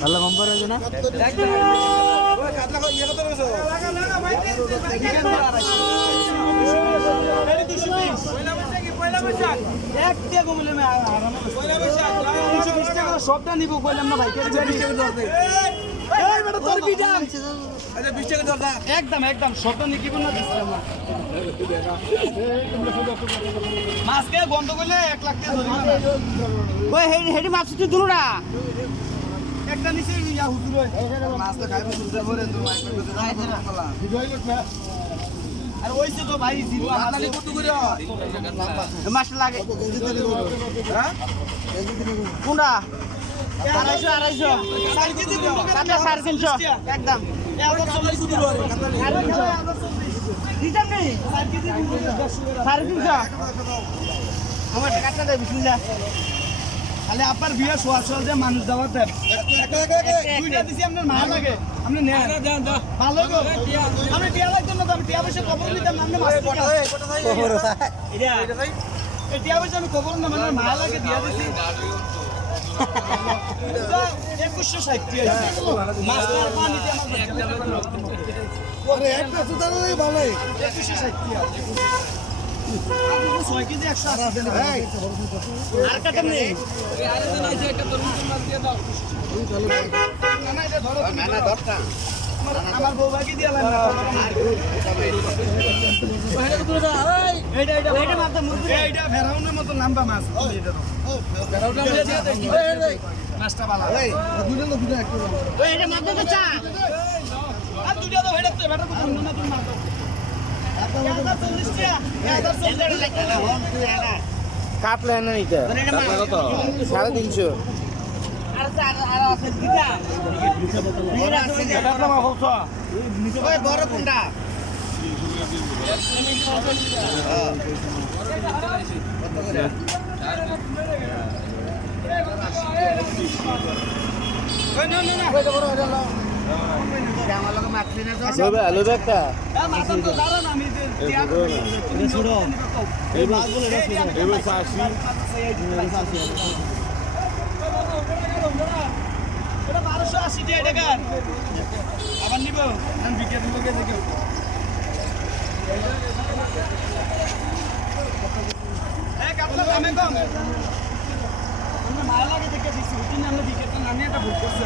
ভালো কম্পার হয়েছে না সবটা নিব বললাম না ভাই একদম একদম সবটা নিকিব না মাছকে বন্ধ করলে 1 লাখ টাকা ওই হেডি মাছ তুই দিল না একটা নিচে ইয়া হুজুর মাছ তো খাইবে সুন্দর করে তুমি আর ওইছে তো ভাই জিরো আনালি কত করে মাছ লাগে হ্যাঁ কোনটা 250 4 কেজি কাটা 350 একদম দিতাম নেই 4 কেজি 350 আমার টাকাটা দে বিসমিল্লাহ তাহলে আপনার বিয়ে সোয়াল যে মানুষ দাওয়াতে দুইটা দিছি আপনার মা লাগে আপনি নেন ভালো গো আমি টিয়া লাগতো না আমি টিয়া পয়সা খবর নিতাম আপনি মাছ খবর এটা এই টিয়া পয়সা আমি খবর না মানে মা লাগে দিয়া দিছি 2160 আছে মাস্টার পানি দিয়ে আমার আরে একটা সুতারই ভালো 2160 আছে 6 কেজি 180 আর কাটা নেই আরে দিন আছে একটা তরমুজ মাছ দিয়ে দাও না এটা ধরো না ধরটা আমার বউ বাকি দিয়া লাগবে ওইটা তো দা এই এইটা মাছ মুরগি এইটা ফেরাউনের মত লম্বা মাছ এটা দাও ফেরাউনের দিয়ে মাছটা ভালো এই দুটো একটু ওই এটা মাছ তো চা আর দুটো দাও এটা তো বেটা তো না তুমি মাছ দাও কাটলে না নিতে কত 350 আর বড় কোনটা আলু ব্যাগটা আবার নিব বিক্রি দিব কেউ দামে কম মায়া লাগে দেখে দিচ্ছি আমরা বিক্রি নামে একটা ভুল করছে